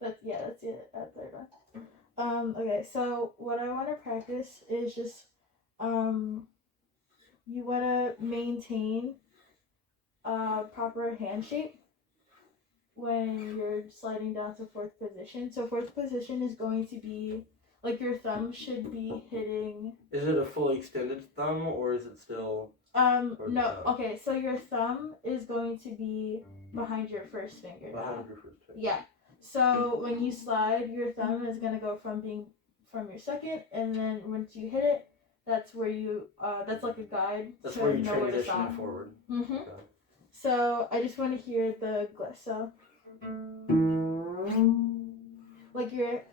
That's it. Third one. Okay. So what I want to practice is just you want to maintain a proper hand shape when you're sliding down to fourth position. So fourth position is going to be like your thumb should be hitting. Is it a fully extended thumb or is it still? No. Okay, so your thumb is going to be behind your first finger. Behind your first finger. Yeah. So when you slide, your thumb is gonna go from your second, and then once you hit it, that's where you that's like a guide. That's where you transition it forward. Mm-hmm. Okay. So I just want to hear the gliss. So like your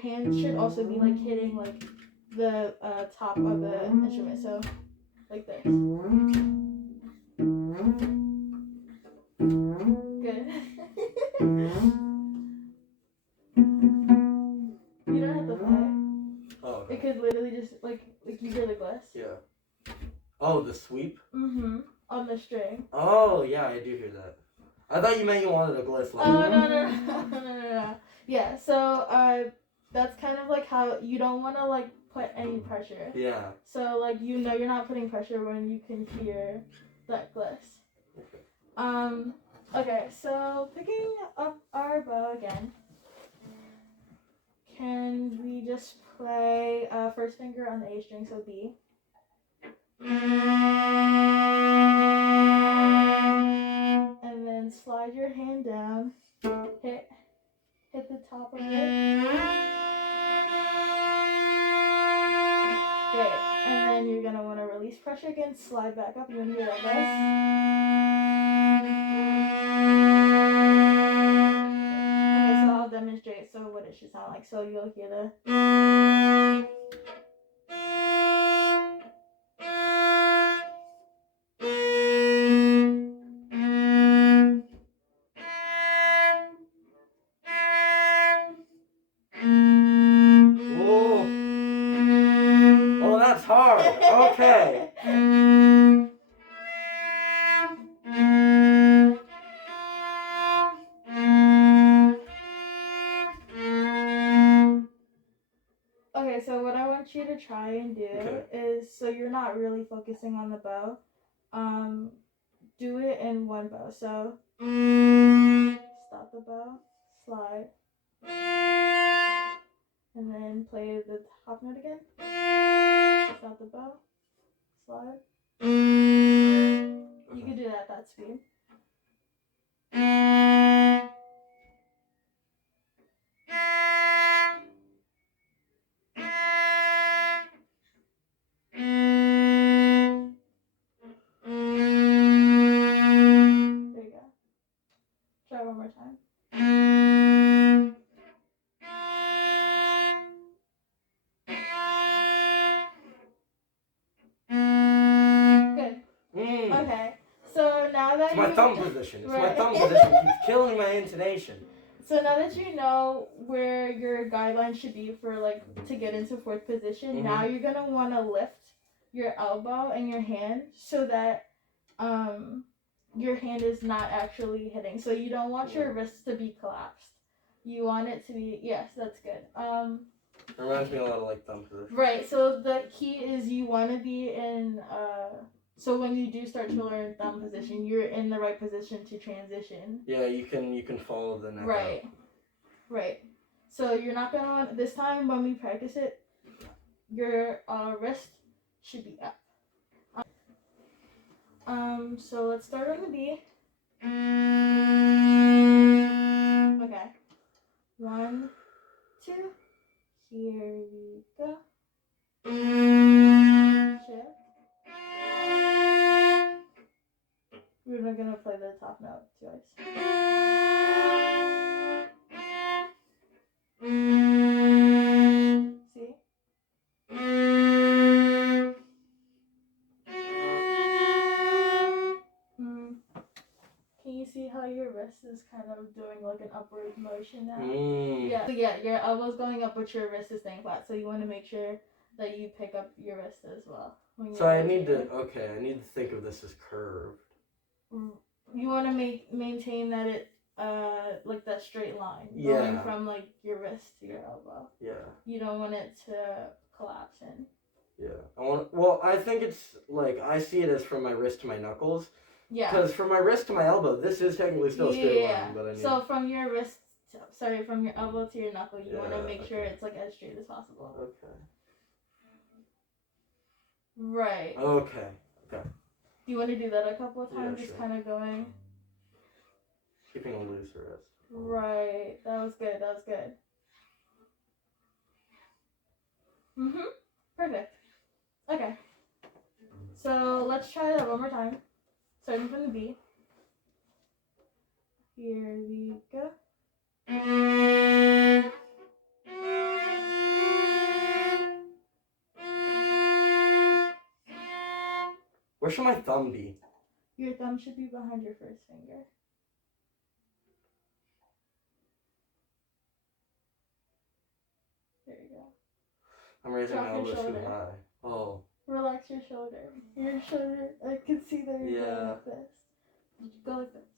hand should also be like hitting like the top of the instrument. So like this. Good. You don't have to play. Oh. Okay. It could literally just like you hear the gliss. Yeah. Oh, the sweep? Mm-hmm. On the string. Oh, yeah, I do hear that. I thought you meant you wanted a gliss. Like, oh, no. Yeah, so that's kind of like how you don't want to like put any pressure. Yeah. So like you're not putting pressure when you can hear that gliss. Okay, so picking up our bow again. Can we just play first finger on the A string, so B? And then slide your hand down, hit the top of it. Great. And then you're gonna want to release pressure again, slide back up. You want to hear that gliss? Okay, so I'll demonstrate what it should sound like. So you'll hear the. That's hard. Okay. Okay, so what I want you to try and do is, so you're not really focusing on the bow, do it in one bow. So stop the bow, slide, and then play the top note again. Stop the bow, slide. You can do that at that speed. There you go. Try one more time. Good. Okay. So now that it's my thumb position. It's my thumb position keeps killing my intonation. So now that you know where your guideline should be for like to get into fourth position, now you're gonna want to lift your elbow and your hand so that your hand is not actually hitting. So you don't want your wrists to be collapsed. You want it to be, yes, that's good. It reminds me a lot of like thumb position. Right. So the key is you want to be in so when you do start to learn thumb position, you're in the right position to transition. Yeah, you can follow the neck. Right. Up. Right. So you're not gonna want this time when we practice it, your wrist should be up. So let's start on the B. Okay. 1, 2. Here we go. Shift. We're not gonna play the top note twice. See? Can you see how your wrist is kind of doing like an upward motion now? Yeah. So yeah, your elbow's going up, but your wrist is staying flat. So you want to make sure that you pick up your wrist as well. So I need to think of this as curved. You want to maintain that it like that straight line going Yeah. from like your wrist to your elbow. Yeah. You don't want it to collapse in. Yeah. Well, I think it's like I see it as from my wrist to my knuckles. Yeah. Because from my wrist to my elbow, this is technically still a straight line. But I mean, So from your wrist, from your elbow to your knuckle, you want to make sure okay. it's like as straight as possible. Okay. Right. Okay. Okay. Do you want to do that a couple of times? Yeah, Just sure. kind of going. Keeping a loose wrist. Right. That was good. That was good. Mhm. Perfect. Okay. So let's try that one more time. Starting from the B. Here we go. Where should my thumb be? Your thumb should be behind your first finger. There you go. I'm raising Drop my your elbow too shoulder. high. Oh. Relax your shoulder. Your shoulder. I can see that you're going like this. Go like this.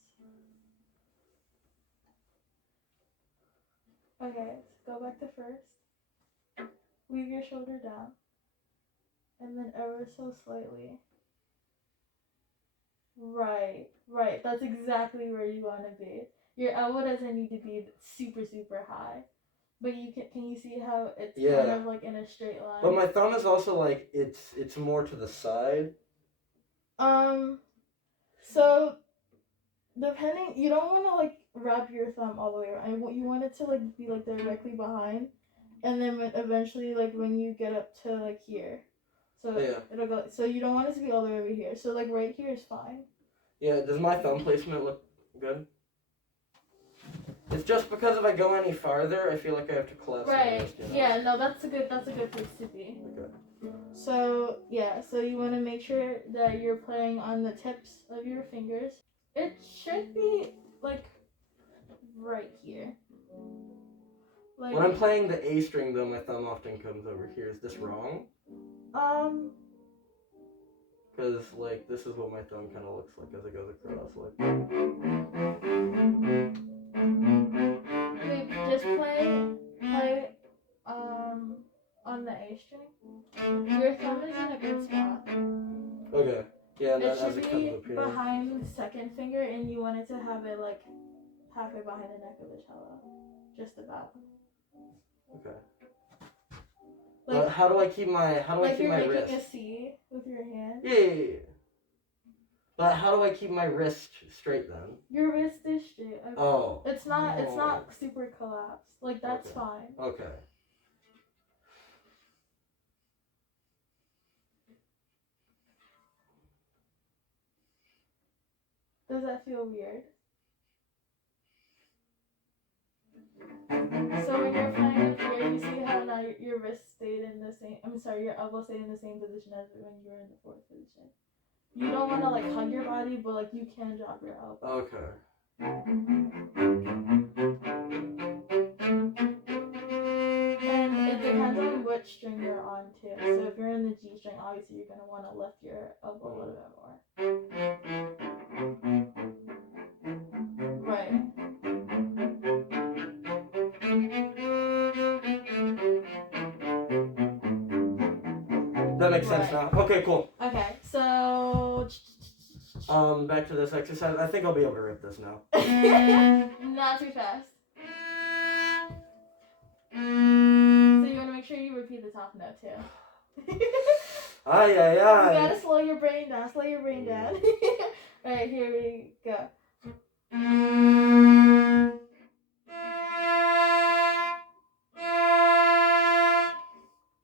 Okay, so go back to first. Weave your shoulder down. And then ever so slightly. Right. That's exactly where you want to be. Your elbow doesn't need to be super, super high. But can you see how it's kind of like in a straight line? But my thumb is also like, it's more to the side. So depending, you don't want to like wrap your thumb all the way around. You want it to like be like directly behind, and then eventually like when you get up to like here, so it'll go. So you don't want it to be all the way over here. So like right here is fine. Yeah. Does my thumb placement look good? It's just because if I go any farther, I feel like I have to collapse my wrist. You know? Yeah. No, that's a good place to be. Okay. So yeah. So you want to make sure that you're playing on the tips of your fingers. It should be like right here. Like, when I'm playing the A string, though, my thumb often comes over here. Is this wrong? Because, like, this is what my thumb kind of looks like as it goes across. Like, just play, on the A string. Your thumb is in a good spot. Okay. Yeah, and it then as should it be comes up here. behind the second finger, and you want it to have it, like, halfway behind the neck of the cello. Just about. Okay. Like, but how do I keep my wrist? Like you're making a C with your hand. Yeah. But how do I keep my wrist straight then? Your wrist is straight. Okay. Oh. It's not super collapsed. Like, that's fine. Okay. Does that feel weird? So when you're playing it here, you see how now your wrist stayed in the same, your elbow stayed in the same position as when you were in the fourth position. You don't want to like hug your body, but like you can drop your elbow. Okay. And it depends on which string you're on too. So if you're in the G string, obviously you're going to want to lift your elbow a little bit more. Right. That makes sense now. Okay, cool. Okay, so back to this exercise. I think I'll be able to rip this now. Not too fast. So you want to make sure you repeat the top note too. Ay. You gotta slow your brain down. Alright, here we go.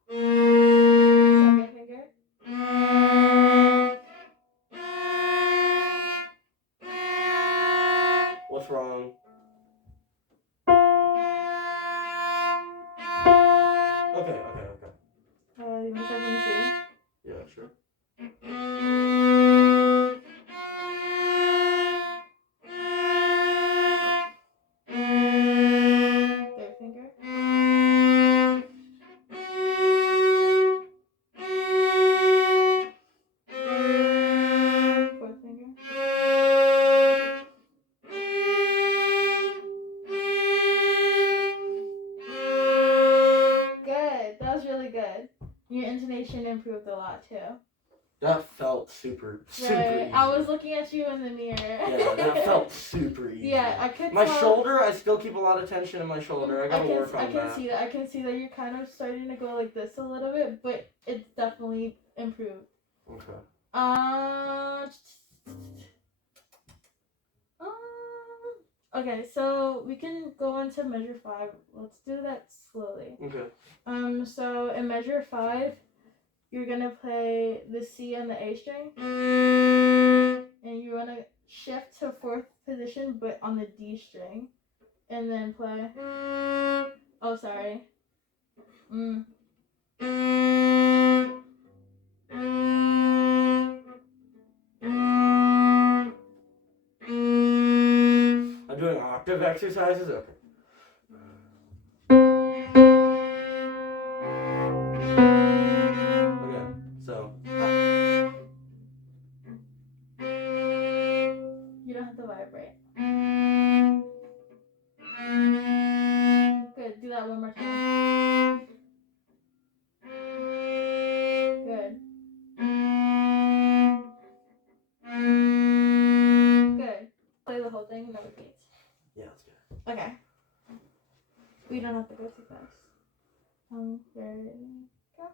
Second finger. What's wrong? Okay. You want to start from the C? Yeah, sure. Third finger. Fourth finger. Your intonation improved a lot too. That felt super easy. I was looking at you in the mirror. Yeah, that felt super easy. Yeah, I could My tell. shoulder, I still keep a lot of tension in my shoulder. I gotta work on that. I can see that. I can see that you're kind of starting to go like this a little bit, but it's definitely improved. Okay. Okay, so we can go into measure 5. Let's do that slowly. Okay. So in measure 5, you're gonna play the C and the A string, and you wanna shift to 4th position, but on the D string, and then play. Oh, sorry. I'm doing octave exercises? Okay. Okay, so. You don't have to vibrate. Good, do that one more time. Good. Good. Play the whole thing, no repeats. Yeah, that's good. Okay. We don't have to go too fast. There you go.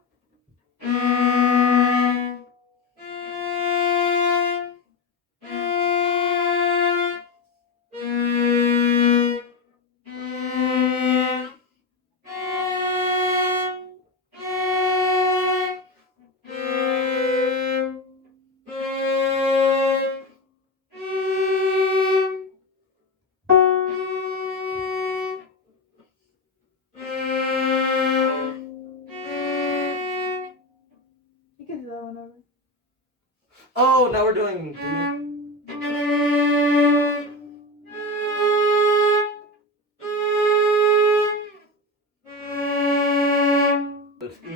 You can do that one over. Oh, now we're doing D. It's E.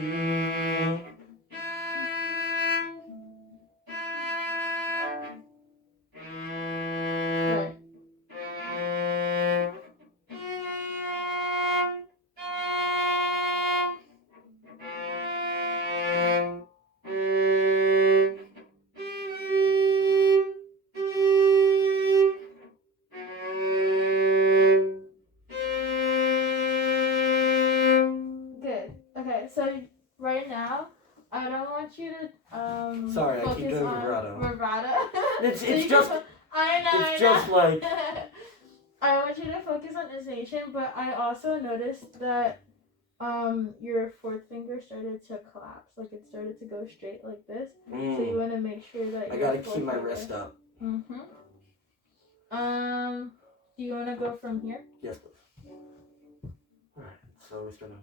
Right. Good. Okay, so right now, I don't want you to Sorry, I focus keep doing on vibrato. It's So just. I know. It's just like. I want you to focus on intonation, but I also noticed that your 4th finger started to collapse, like it started to go straight like this. So you want to make sure that I gotta keep my wrist up. Do you want to go from here? Yes, please. Alright, so we're gonna.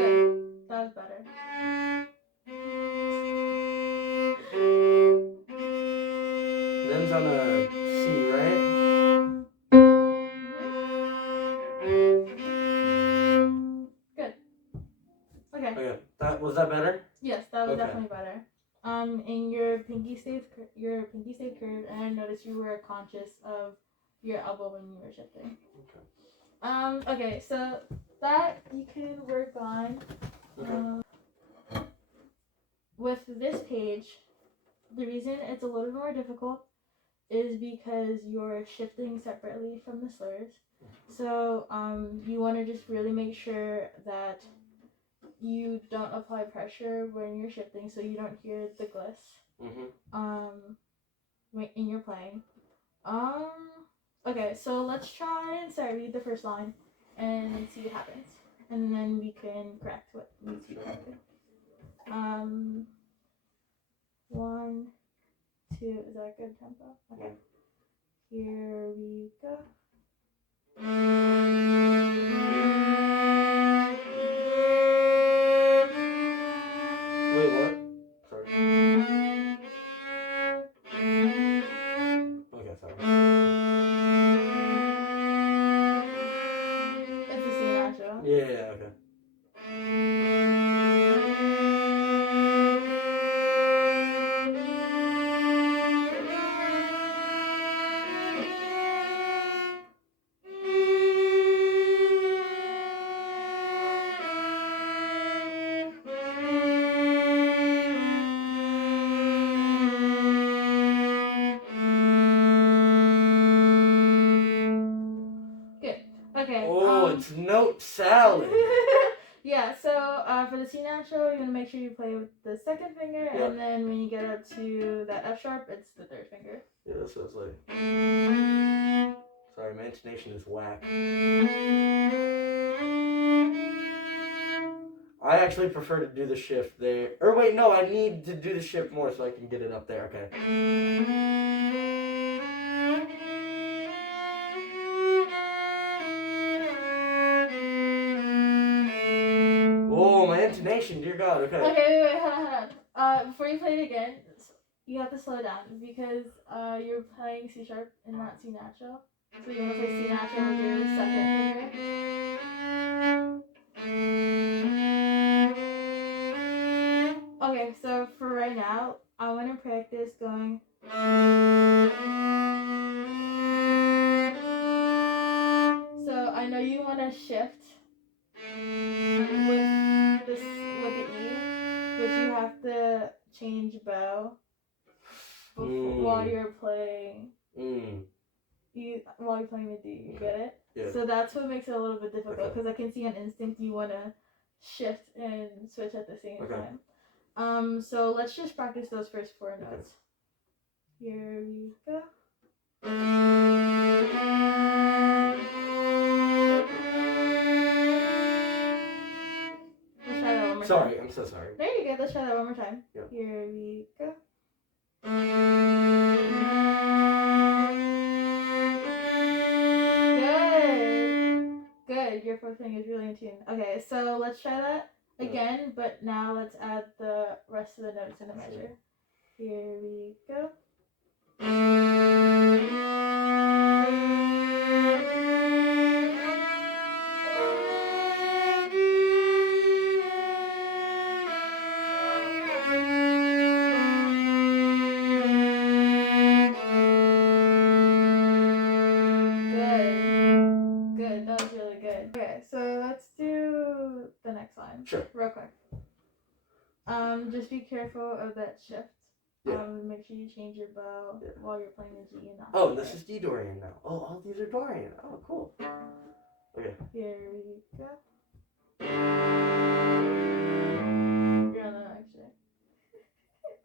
Good. That was better. Then's on a C, right? Good. Okay. Was that better? Yes, that was definitely better. And your pinky stayed curved, and I noticed you were conscious of your elbow when you were shifting. Okay. Okay, so that you can work on. Okay. With this page, the reason it's a little more difficult is because you're shifting separately from the slurs. So you want to just really make sure that you don't apply pressure when you're shifting, so you don't hear the gliss. In your playing. Okay, so let's try and read the first line and see what happens, and then we can correct what needs to be corrected. 1, 2. Is that a good tempo? Okay. Here we go. Wait, what? Sorry. Okay, sorry. It's a C natural. Yeah, okay. Okay. Oh, it's note salad. Yeah, so for the C natural, you're gonna make sure you play with the second finger, Yeah. and then when you get up to that F sharp, it's the third finger. Yeah, so it's like. Sorry, my intonation is whack. I actually prefer to do the shift there. Or wait, no, I need to do the shift more so I can get it up there. Okay. Oh, my intonation, dear God. Okay. Okay, wait, hold on. Before you play it again, you have to slow down because you're playing C sharp and not C natural. So you want to play C natural with your second finger. Okay, so for right now, I want to practice going. So I know you want to shift with the E, but you have to change bow while you're playing. While you're playing the D, you get it? Yeah. So that's what makes it a little bit difficult because I can see on instinct you want to shift and switch at the same time. So let's just practice those first 4 notes. Here we go. Let's try that one more Sorry, time. I'm so sorry. There you go. Let's try that one more time. Yeah. Here we go. Good. Your fourth finger is really in tune. Okay, so let's try that again, but now let's add the rest of the notes in a measure. Here we go. Good. That was really good. Okay, so let's do the next line. Sure. Real quick. Just be careful of that shift. Yeah. Make sure you change your bow while you're playing the G and not. Oh, this is D Dorian now. Oh, all these are Dorian. Oh, cool. Okay. Here we go. You're on the actually.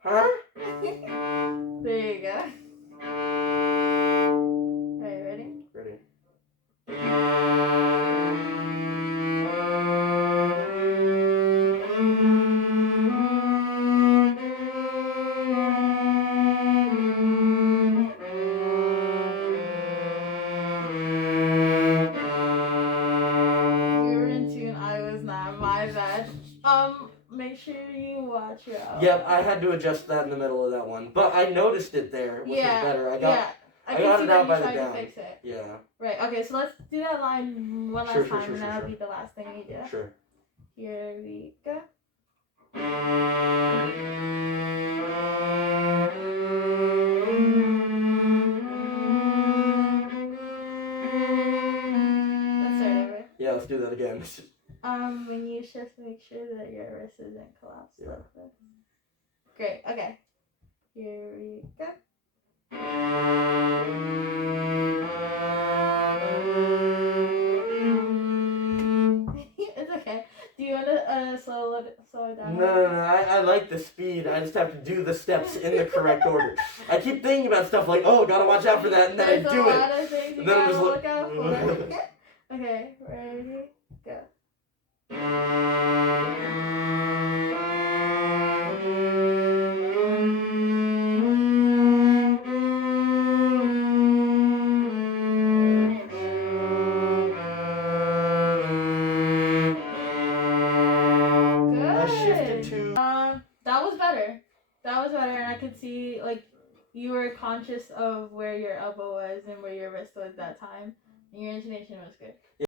Huh? There you go. Are you ready? Ready. Make sure you watch your elbow. Yep, I had to adjust that in the middle of that one, but I noticed it there, which is better. I got it out by the down. To fix it. Yeah. Right. Okay. So let's do that line one last time, and that'll be the last thing we do. Sure. Here we go. Let's start over. Yeah, let's do that again. When you shift, make sure that your wrist isn't collapsed Yeah. like this. Great. Okay. Here we go. It's okay. Do you want to slow it down? No. I like the speed. I just have to do the steps in the correct order. I keep thinking about stuff like, oh, gotta watch out for that, and then I do it. There's a lot of things you and then gotta I'm look just out for. Okay, ready, go. I shifted to. That was better. That was better, and I could see like you were conscious of where your elbow was and where your wrist was at that time, and your intonation was good.